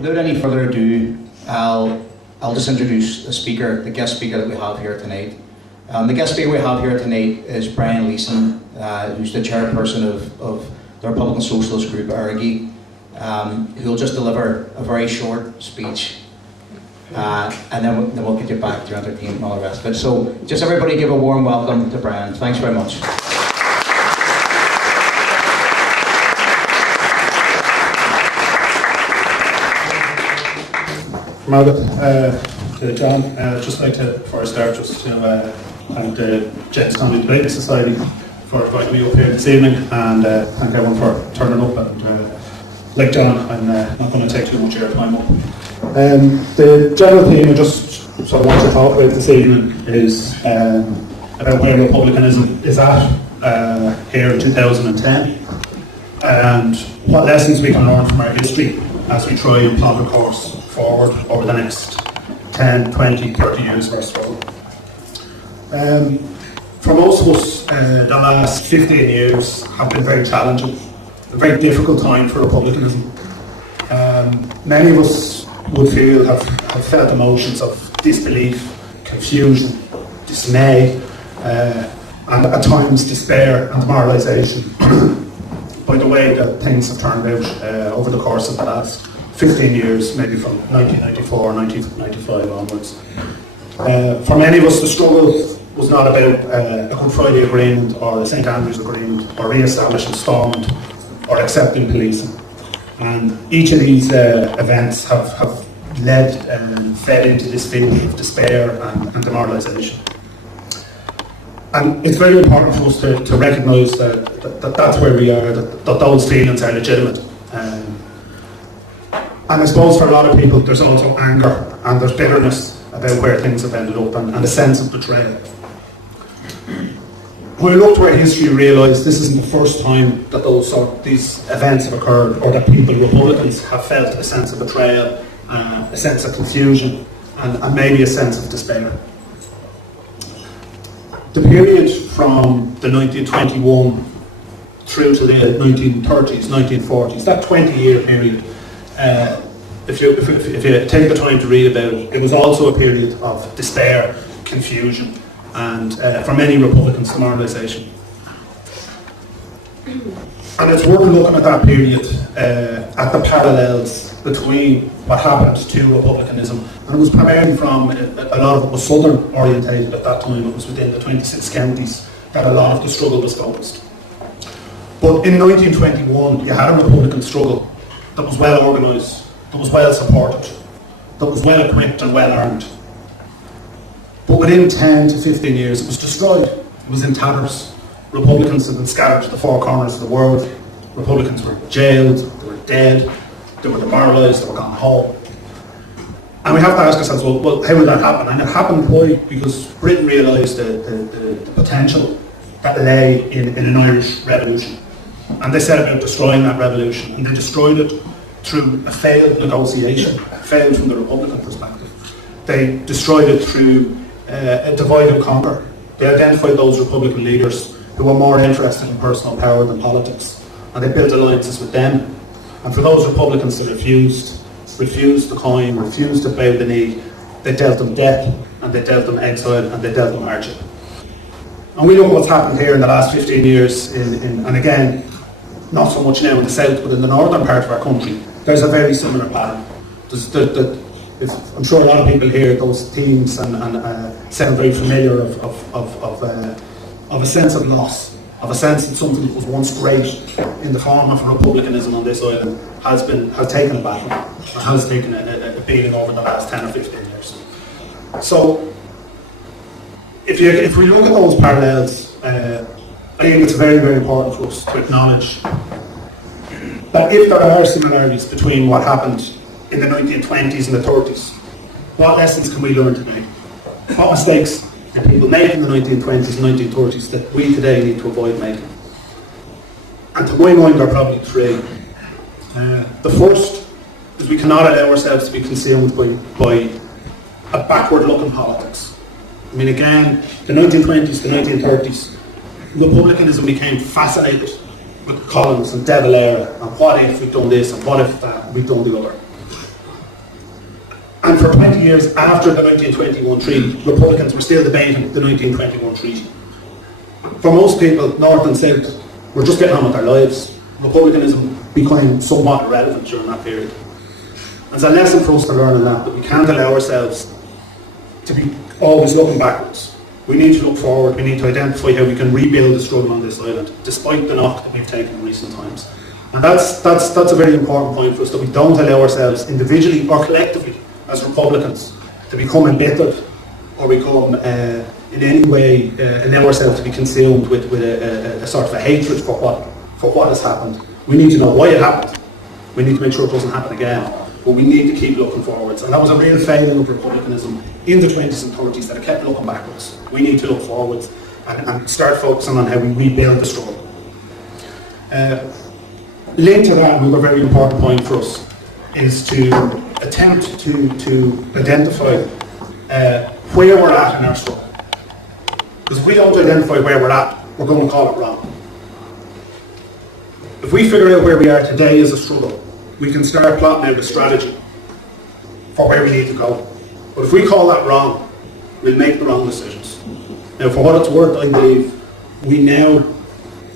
Without any further ado, I'll just introduce the speaker, the guest speaker that we have here tonight. The guest speaker we have here tonight is Brian Leeson, who's the chairperson of the Republican Socialist Group, Éirígí, who will just deliver a very short speech, and then we'll get you back to your entertainment and all the rest of it. So just everybody give a warm welcome to Brian. Thanks very much. Margaret, John, just like to, before I start, just to thank the James Connolly Debating Society for inviting me up here this evening, and thank everyone for turning up. And like John, I'm not going to take too much of your time up. The general theme I just sort of want to talk about this evening is about where republicanism is at here in 2010, and what lessons we can learn from our history as we try and plot a course forward over the next 10, 20, 30 years of our struggle. For most of us, the last 15 years have been very challenging, a very difficult time for republicanism. Many of us would feel have felt emotions of disbelief, confusion, dismay, and at times despair and demoralisation by the way that things have turned out over the course of the last 15 years, maybe from 1994, 1995 onwards. For many of us, the struggle was not about a Good Friday Agreement or the St Andrews Agreement or re-establishing Stormont or accepting policing. And each of these events have led and fed into this feeling of despair and demoralisation. And it's very important for us to recognise that that's where we are, that those feelings are legitimate. And I suppose for a lot of people there's also anger and there's bitterness about where things have ended up, and a sense of betrayal. When I look to our history, I realise this isn't the first time that these events have occurred, or that people, Republicans, have felt a sense of betrayal, a sense of confusion, and maybe a sense of despair. The period from the 1921 through to the 1930s, 1940s, that 20-year period, if you take the time to read about it, it was also a period of despair, confusion, and for many Republicans, demoralisation. And it's worth looking at that period, at the parallels between what happened to republicanism, and it was primarily from, a lot of it was southern orientated at that time. It was within the 26 counties that a lot of the struggle was focused. But in 1921, you had a Republican struggle that was well organised, that was well supported, that was well equipped and well armed. But within 10 to 15 years, it was destroyed. It was in tatters. Republicans had been scattered to the four corners of the world. Republicans were jailed, they were dead, they were demoralised, they were gone home. And we have to ask ourselves, well, how would that happen? And it happened why? Because Britain realised the potential that lay in an Irish revolution. And they set about destroying that revolution, and they destroyed it through a failed negotiation, failed from the Republican perspective. They destroyed it through a divide and conquer. They identified those Republican leaders who were more interested in personal power than politics, and they built alliances with them. And for those Republicans that refused the coin, refused to bow the knee, they dealt them death, and they dealt them exile, and they dealt them hardship. And we know what's happened here in the last 15 years, and again, not so much now in the south, but in the northern part of our country, there's a very similar pattern. I'm sure a lot of people hear those themes and sound very familiar of a sense of loss, of a sense that something that was once great in the form of republicanism on this island has taken a battle, or has taken a beating over the last 10 or 15 years. So, if we look at those parallels, I think it's very, very important for us to acknowledge that if there are similarities between what happened in the 1920s and the 30s, what lessons can we learn today? What mistakes did people made in the 1920s and 1930s that we today need to avoid making? And to my mind, there are probably three. The first is we cannot allow ourselves to be consumed by a backward-looking politics. I mean, again, the 1920s, the 1930s, republicanism became fascinated with Collins and De Valera and what if we'd done this and what if we'd done the other. And for 20 years after the 1921 treaty, Republicans were still debating the 1921 treaty. For most people, North and South, were just getting on with their lives. Republicanism became somewhat irrelevant during that period. There's a lesson for us to learn in that we can't allow ourselves to be always looking backwards. We need to look forward, we need to identify how we can rebuild the struggle on this island, despite the knock that we've taken in recent times. And that's a very important point for us, that we don't allow ourselves individually or collectively as Republicans to become embittered or become in any way allow ourselves to be consumed with a sort of a hatred for what has happened. We need to know why it happened. We need to make sure it doesn't happen again. But we need to keep looking forwards. And that was a real failing of republicanism in the 20s and 30s, that it kept looking backwards. We need to look forwards and start focusing on how we rebuild the struggle. Linked to that, another very important point for us is to attempt to identify where we're at in our struggle. Because if we don't identify where we're at, we're going to call it wrong. If we figure out where we are today as a struggle, we can start plotting out a strategy for where we need to go. But if we call that wrong, we'll make the wrong decisions. Now, for what it's worth, I believe we now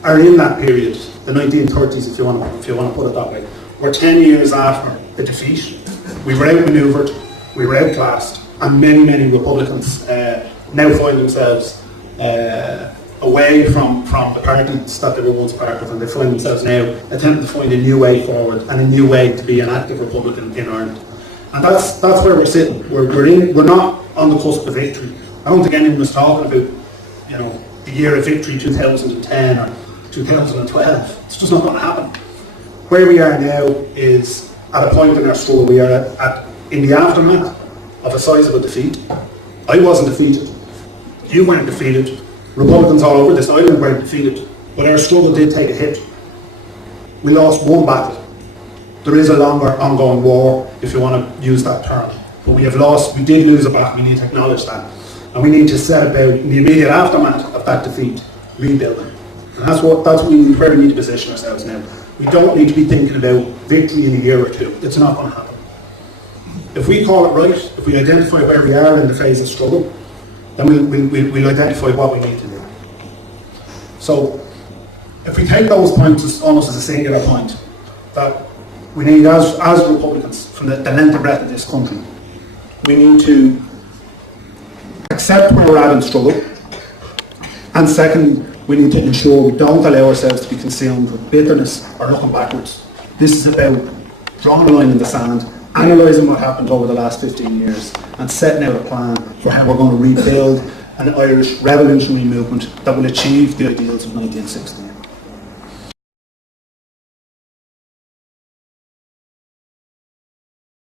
are in that period, the 1930s, if you want to put it that way. We're 10 years after the defeat. We were outmanoeuvred, we were outclassed, and many Republicans now find themselves away from the parties that they were once part of, and they find themselves now attempting to find a new way forward and a new way to be an active Republican in Ireland. And that's where we're sitting. We're not on the cusp of victory. I don't think anyone was talking about, the year of victory 2010 or 2012. It's just not going to happen. Where we are now is at a point in our struggle. We are in the aftermath of a sizable defeat. I wasn't defeated. You weren't defeated. Republicans all over this island weren't defeated. But our struggle did take a hit. We lost one battle. There is a longer ongoing war, if you want to use that term. But we did lose a battle. We need to acknowledge that. And we need to set about, in the immediate aftermath of that defeat, rebuilding. And that's where we need to position ourselves now. We don't need to be thinking about victory in a year or two. It's not going to happen. If we call it right, if we identify where we are in the phase of struggle, then we'll identify what we need to do. So, if we take those points almost as a singular point, that we need, as Republicans, from the length and breadth of this country, we need to accept where we're at in struggle, and second, we need to ensure we don't allow ourselves to be consumed with bitterness or looking backwards. This is about drawing a line in the sand, analysing what happened over the last 15 years, and setting out a plan for how we're going to rebuild an Irish revolutionary movement that will achieve the ideals of 1916.